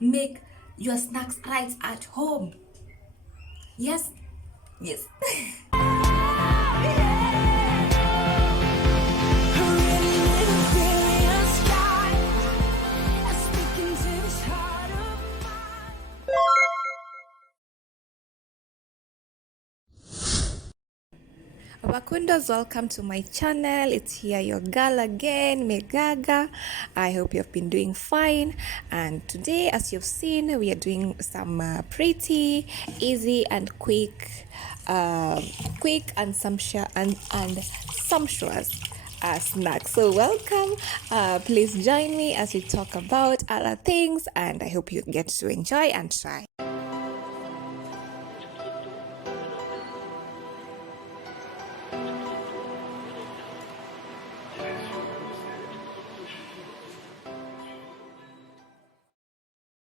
make your snacks right at home. Yes, yes. Wakundwas, welcome to my channel. It's here your girl again, Megaga. I hope you've been doing fine. And today, as you've seen, we are doing some pretty easy and quick and sumptuous snacks. So welcome. Please join me as we talk about other things, and I hope you get to enjoy and try.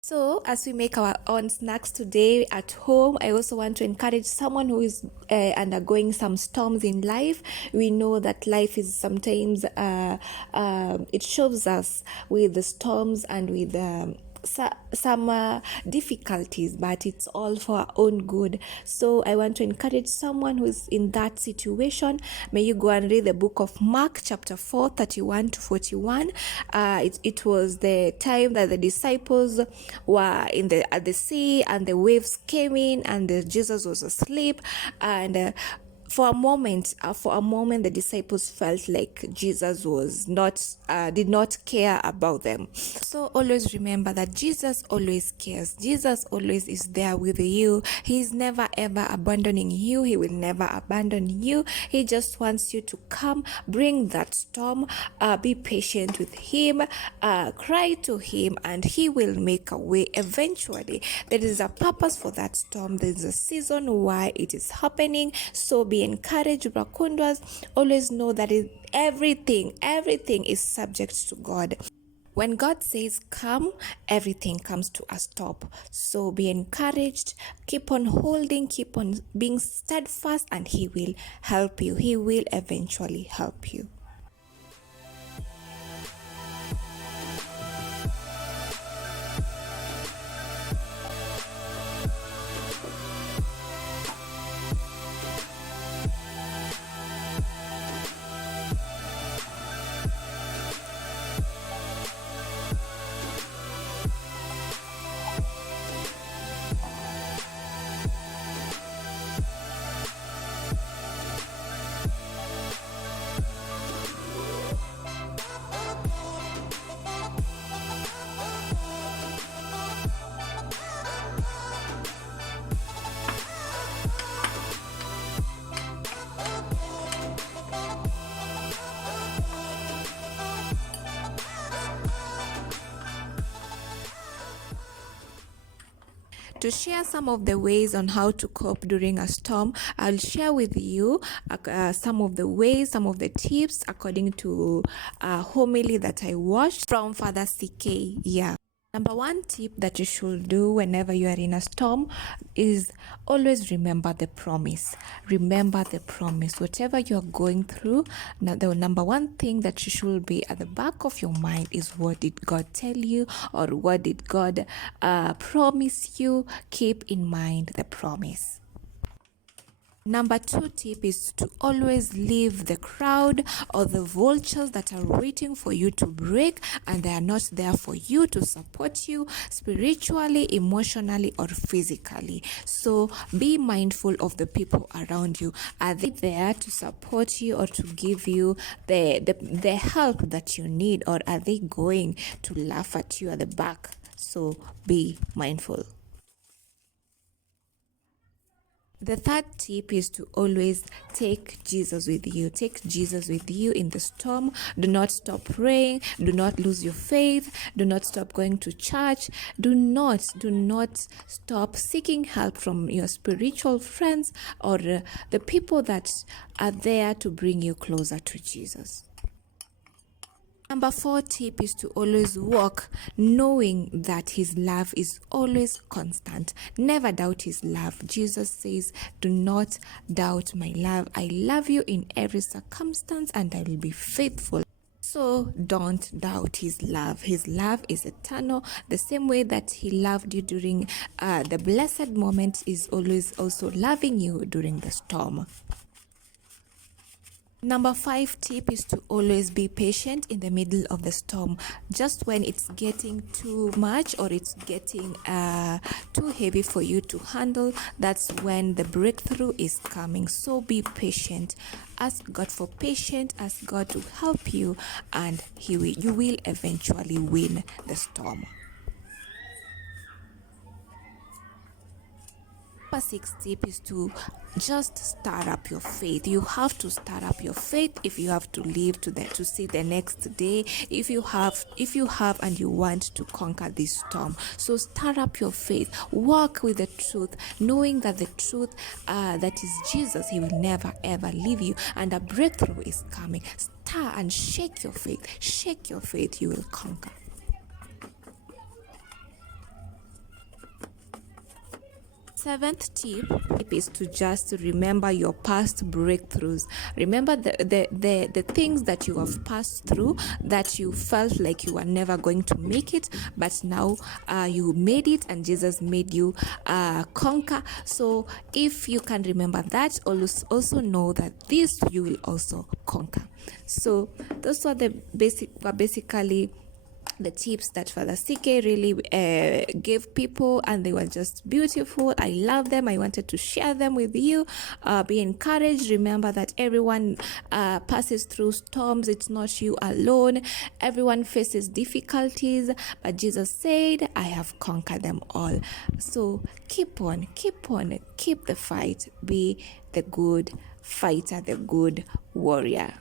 So, as we make our own snacks today at home, I also want to encourage someone who is undergoing some storms in life. We know that life is sometimes, it shows us with the storms and with some difficulties, but it's all for our own good. So I want to encourage someone who's in that situation. May you go and read the book of Mark chapter 4 31 to 41. It was the time that the disciples were at the sea, and the waves came in, and Jesus was asleep, and for a moment, the disciples felt like Jesus did not care about them. So always remember that Jesus always cares. Jesus always is there with you. He's never ever abandoning you. He will never abandon you. He just wants you to come, bring that storm, be patient with him, cry to him, and he will make a way eventually. There is a purpose for that storm. There is a season why it is happening. So be encouraged, Wakundwas. Always know that everything is subject to God. When God says come, everything comes to a stop. So be encouraged, keep on holding, keep on being steadfast, and he will help you. He will eventually help you. To share some of the ways on how to cope during a storm, I'll share with you some of the ways, some of the tips according to a homily that I watched from Fr Cks. Yeah. Number one tip that you should do whenever you are in a storm is always remember the promise. Remember the promise. Whatever you are going through, now the number one thing that you should be at the back of your mind is, what did God tell you, or what did God promise you? Keep in mind the promise. Number two tip is to always leave the crowd or the vultures that are waiting for you to break, and they are not there for you to support you spiritually, emotionally, or physically. So be mindful of the people around you. Are they there to support you or to give you the help that you need, or are they going to laugh at you at the back? So be mindful. The third tip is to always take Jesus with you. Take Jesus with you in the storm. Do not stop praying. Do not lose your faith. Do not stop going to church. Do not stop seeking help from your spiritual friends or the people that are there to bring you closer to Jesus. Number four tip is to always walk knowing that his love is always constant. Never doubt his love. Jesus says, do not doubt my love. I love you in every circumstance, and I will be faithful. So don't doubt his love. His love is eternal. The same way that he loved you during the blessed moment is always also loving you during the storm. Number 5 tip is to always be patient in the middle of the storm. Just when it's getting too much or it's getting too heavy for you to handle, that's when the breakthrough is coming. So be patient. Ask God for patience, ask God to help you, and you will eventually win the storm. Number 6 tip is to just start up your faith. You have to start up your faith if you have to live to see the next day. If you have and you want to conquer this storm, so start up your faith. Walk with the truth, knowing that the truth that is Jesus, he will never ever leave you, and a breakthrough is coming. Start and shake your faith. Shake your faith. You will conquer. 7th tip is to just remember your past breakthroughs. Remember the things that you have passed through that you felt like you were never going to make it, but now you made it and Jesus made you conquer. So if you can remember that, also know that this you will also conquer. So those are basically the tips that Father CK really gave people, and they were just beautiful. I love them. I wanted to share them with you. Be encouraged. Remember that everyone passes through storms. It's not you alone. Everyone faces difficulties, but Jesus said, I have conquered them all. So keep on, keep the fight. Be the good fighter, the good warrior.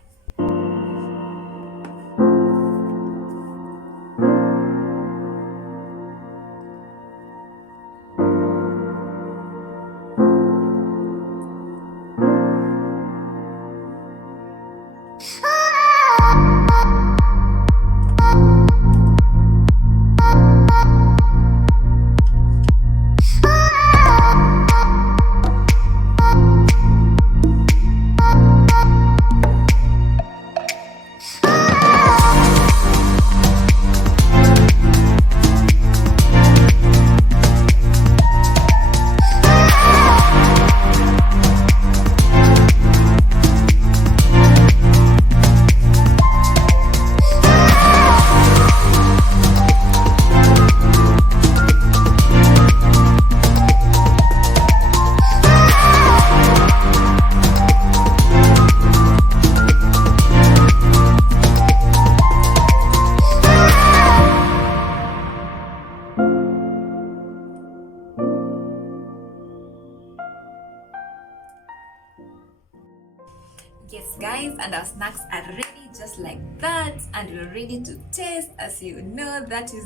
Yes guys, and our snacks are ready just like that, and we're ready to taste. As you know, that is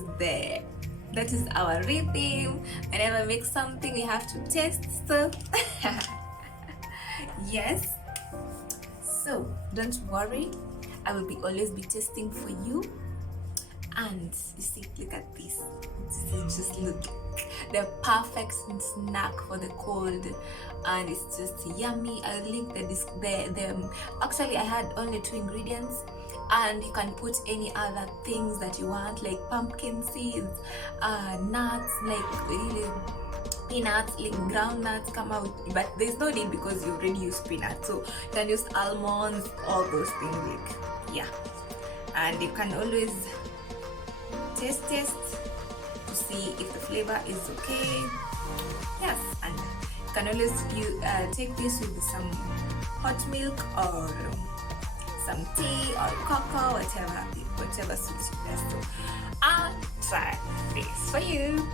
our rhythm. Whenever we make something we have to taste. So yes, so don't worry, I will always be tasting for you. And you see, look at this. Just look, the perfect snack for the cold, and it's just yummy. I'll link the actually I had only 2 ingredients, and you can put any other things that you want, like pumpkin seeds, nuts, like really peanuts, like ground nuts come out, but there's no need because you already use peanuts, so you can use almonds, all those things, like yeah. And you can always taste to see if the flavor is okay. Yes, and you can always take this with some hot milk or some tea or cocoa, whatever suits you best. So I'll try this for you.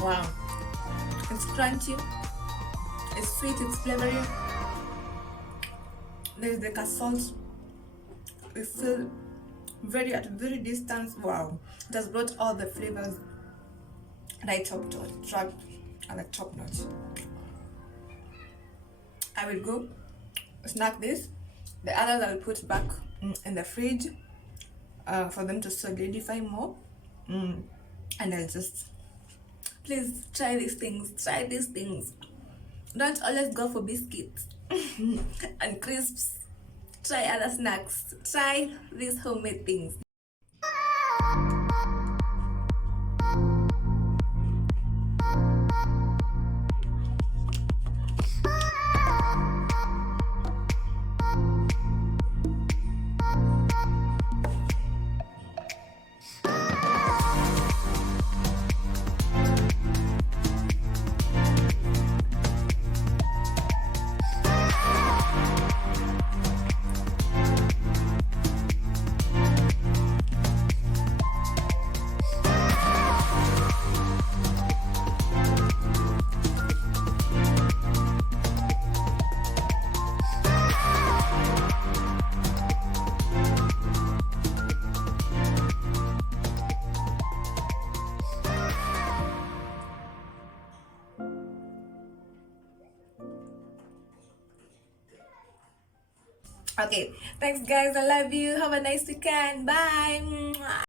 Wow, it's crunchy, it's sweet, it's flavory. There's like a salt. We feel at very distance. Wow, it has brought all the flavors right up to the top notch. I will go snack this. The others I will put back in the fridge for them to solidify more. And I'll just, please try these things, try these things. Don't always go for biscuits and crisps. Try other snacks. Try these homemade things. Okay, thanks guys. I love you. Have a nice weekend. Bye.